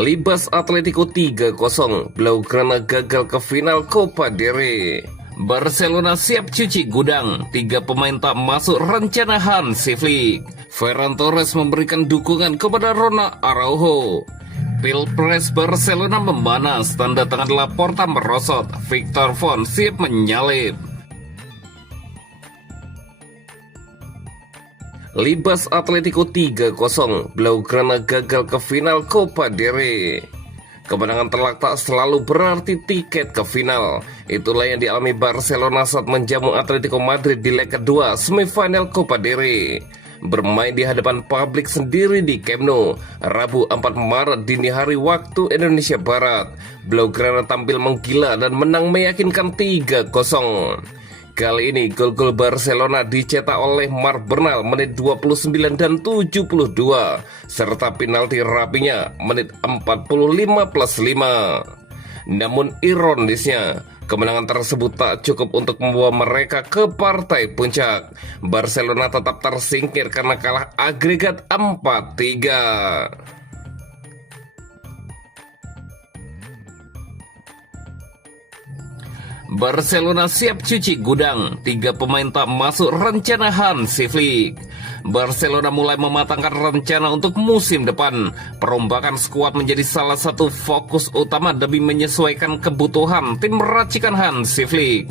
Libas Atletico 3-0, Blaugrana gagal ke final Copa del Rey. Barcelona siap cuci gudang, 3 pemain tak masuk rencana Hansi Flick. Ferran Torres memberikan dukungan kepada Ronald Araujo. Pilpres Barcelona memanas, tanda tangan Laporta merosot, Victor Font siap menyalip. Libas Atletico 3-0, Blaugrana gagal ke final Copa del Rey. Kemenangan telak tak selalu berarti tiket ke final. Itulah yang dialami Barcelona saat menjamu Atletico Madrid di leg kedua semifinal Copa del Rey. Bermain di hadapan publik sendiri di Camp Nou, Rabu 4 Maret dini hari waktu Indonesia Barat. Blaugrana tampil menggila dan menang meyakinkan 3-0. Kali ini gol-gol Barcelona dicetak oleh Marc Bernal menit 29 dan 72, serta penalti rapinya menit 45+5. Namun ironisnya, kemenangan tersebut tak cukup untuk membawa mereka ke partai puncak. Barcelona tetap tersingkir karena kalah agregat 4-3. Barcelona siap cuci gudang, 3 pemain tak masuk rencana Hansi Flick. Barcelona mulai mematangkan rencana untuk musim depan. Perombakan skuad menjadi salah satu fokus utama demi menyesuaikan kebutuhan tim racikan Hansi Flick.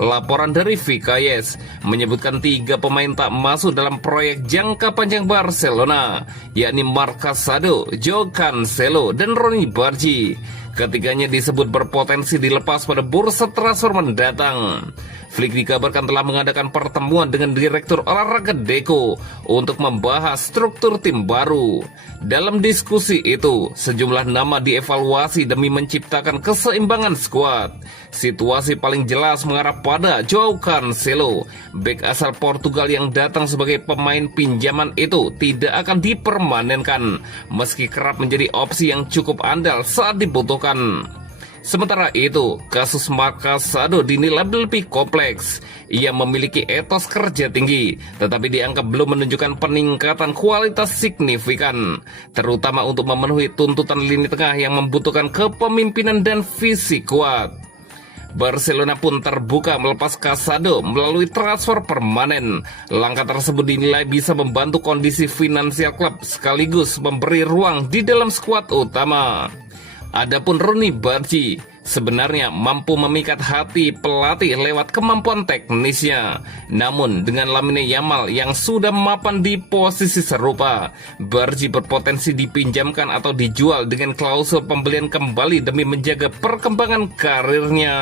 Laporan dari Vikayes menyebutkan 3 pemain tak masuk dalam proyek jangka panjang Barcelona, yakni Marc Casado, Joao Cancelo, dan Ronny Bargi. Ketiganya disebut berpotensi dilepas pada bursa transfer mendatang. Flick dikabarkan telah mengadakan pertemuan dengan Direktur Olahraga Deco untuk membahas struktur tim baru. Dalam diskusi itu, sejumlah nama dievaluasi demi menciptakan keseimbangan skuad. Situasi paling jelas mengarah pada Joao Cancelo. Bek asal Portugal yang datang sebagai pemain pinjaman itu tidak akan dipermanenkan, meski kerap menjadi opsi yang cukup andal saat dibutuhkan. Sementara itu, kasus Marc Casado dinilai lebih kompleks. Ia memiliki etos kerja tinggi, tetapi dianggap belum menunjukkan peningkatan kualitas signifikan, terutama untuk memenuhi tuntutan lini tengah yang membutuhkan kepemimpinan dan visi kuat. Barcelona pun terbuka melepas Casado melalui transfer permanen. Langkah tersebut dinilai bisa membantu kondisi finansial klub sekaligus memberi ruang di dalam skuad utama. Adapun Ronny Bargi sebenarnya mampu memikat hati pelatih lewat kemampuan teknisnya. Namun dengan Lamine Yamal yang sudah mapan di posisi serupa, Bargi berpotensi dipinjamkan atau dijual dengan klausul pembelian kembali demi menjaga perkembangan karirnya.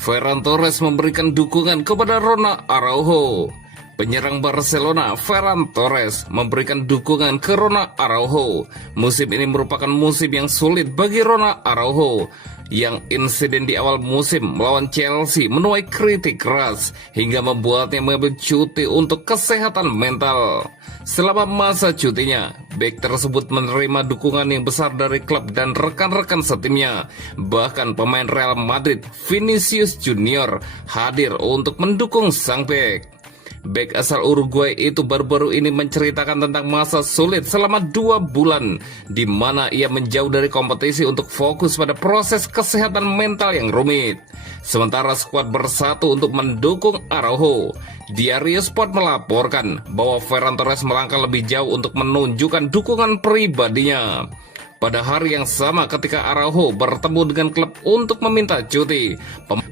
Ferran Torres memberikan dukungan kepada Ronald Araujo. Penyerang Barcelona Ferran Torres memberikan dukungan ke Ronald Araujo. Musim ini merupakan musim yang sulit bagi Ronald Araujo, yang insiden di awal musim melawan Chelsea menuai kritik keras hingga membuatnya mengambil cuti untuk kesehatan mental. Selama masa cutinya, bek tersebut menerima dukungan yang besar dari klub dan rekan-rekan setimnya. Bahkan pemain Real Madrid Vinicius Junior hadir untuk mendukung sang bek. Bek asal Uruguay itu baru-baru ini menceritakan tentang masa sulit selama 2 bulan, di mana ia menjauh dari kompetisi untuk fokus pada proses kesehatan mental yang rumit. Sementara skuad bersatu untuk mendukung Araujo. Diario Sport melaporkan bahwa Ferran Torres melangkah lebih jauh untuk menunjukkan dukungan pribadinya. Pada hari yang sama ketika Araujo bertemu dengan klub untuk meminta cuti,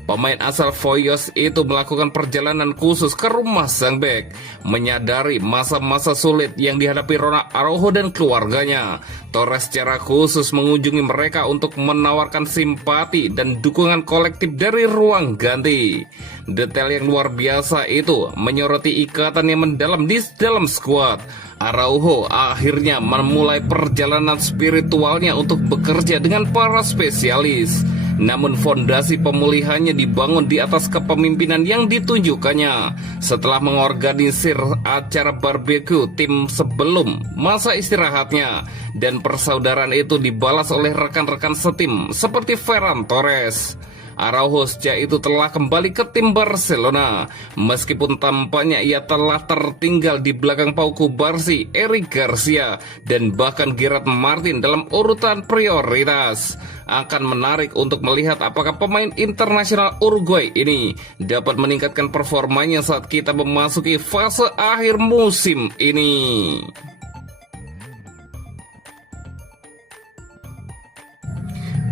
pemain asal Foyos itu melakukan perjalanan khusus ke rumah sang bek. Menyadari masa-masa sulit yang dihadapi Ronald Araujo dan keluarganya, Torres secara khusus mengunjungi mereka untuk menawarkan simpati dan dukungan kolektif dari ruang ganti. Detail yang luar biasa itu menyoroti ikatan yang mendalam di dalam skuad. Araujo akhirnya memulai perjalanan spiritualnya untuk bekerja dengan para spesialis. Namun fondasi pemulihannya dibangun di atas kepemimpinan yang ditunjukkannya setelah mengorganisir acara barbeque tim sebelum masa istirahatnya, dan persaudaraan itu dibalas oleh rekan-rekan setim seperti Ferran Torres. Araujo sejak itu telah kembali ke tim Barcelona, meskipun tampaknya ia telah tertinggal di belakang Pau Cubarsí, Eric Garcia, dan bahkan Gerard Martin dalam urutan prioritas. Akan menarik untuk melihat apakah pemain internasional Uruguay ini dapat meningkatkan performanya saat kita memasuki fase akhir musim ini.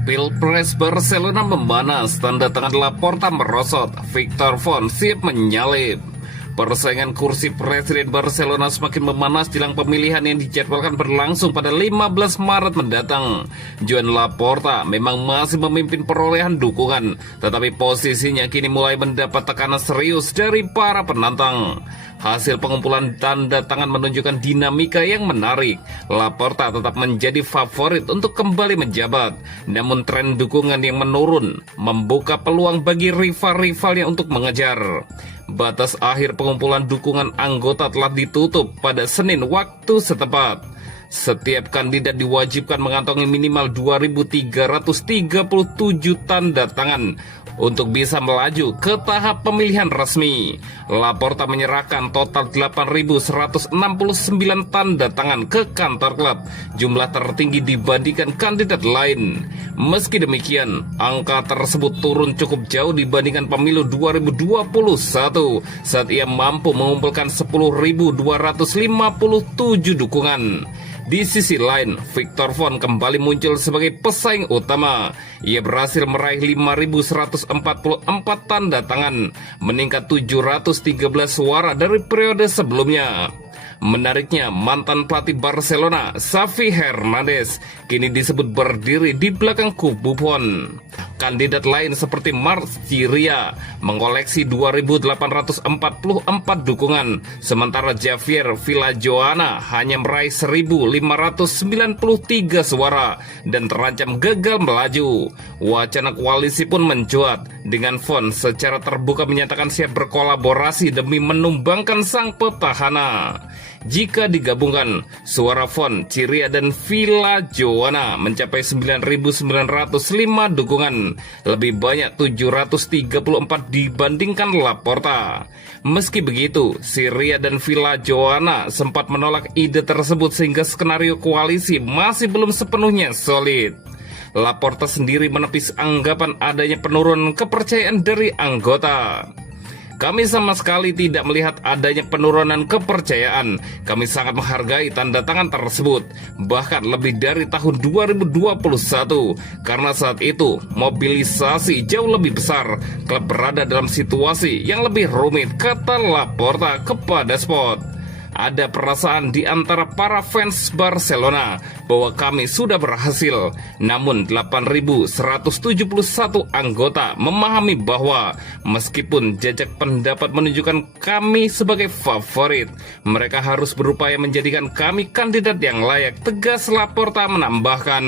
Pilpres Barcelona memanas, tanda tangan Laporta merosot, Victor Font siap menyalip. Persaingan kursi presiden Barcelona semakin memanas jelang pemilihan yang dijadwalkan berlangsung pada 15 Maret mendatang. Joan Laporta memang masih memimpin perolehan dukungan, tetapi posisinya kini mulai mendapat tekanan serius dari para penantang. Hasil pengumpulan tanda tangan menunjukkan dinamika yang menarik. Laporta tetap menjadi favorit untuk kembali menjabat, namun tren dukungan yang menurun membuka peluang bagi rival-rivalnya untuk mengejar. Batas akhir pengumpulan dukungan anggota telah ditutup pada Senin waktu setempat. Setiap kandidat diwajibkan mengantongi minimal 2.337 tanda tangan untuk bisa melaju ke tahap pemilihan resmi. Laporta menyerahkan total 8.169 tanda tangan ke kantor klub, jumlah tertinggi dibandingkan kandidat lain. Meski demikian, angka tersebut turun cukup jauh dibandingkan pemilu 2021 saat ia mampu mengumpulkan 10.257 dukungan. Di sisi lain, Victor Font kembali muncul sebagai pesaing utama. Ia berhasil meraih 5.144 tanda tangan, meningkat 713 suara dari periode sebelumnya. Menariknya, mantan pelatih Barcelona, Xavi Hernandez, kini disebut berdiri di belakang kubu Font. Kandidat lain seperti Marc Chiria mengoleksi 2.844 dukungan, sementara Javier Villajoana hanya meraih 1.593 suara dan terancam gagal melaju. Wacana koalisi pun mencuat, dengan Font secara terbuka menyatakan siap berkolaborasi demi menumbangkan sang petahana. Jika digabungkan, suara Font, Chiria, dan Villajoana mencapai 9.905 dukungan, lebih banyak 734 dibandingkan Laporta. Meski begitu, Chiria dan Villajoana sempat menolak ide tersebut sehingga skenario koalisi masih belum sepenuhnya solid. Laporta sendiri menepis anggapan adanya penurunan kepercayaan dari anggota. Kami sama sekali tidak melihat adanya penurunan kepercayaan. Kami sangat menghargai tanda tangan tersebut, bahkan lebih dari tahun 2021, karena saat itu mobilisasi jauh lebih besar. Klub berada dalam situasi yang lebih rumit, kata Laporta kepada Sport. Ada perasaan di antara para fans Barcelona bahwa kami sudah berhasil. Namun 8.171 anggota memahami bahwa meskipun jajak pendapat menunjukkan kami sebagai favorit, mereka harus berupaya menjadikan kami kandidat yang layak, tegas Laporta menambahkan.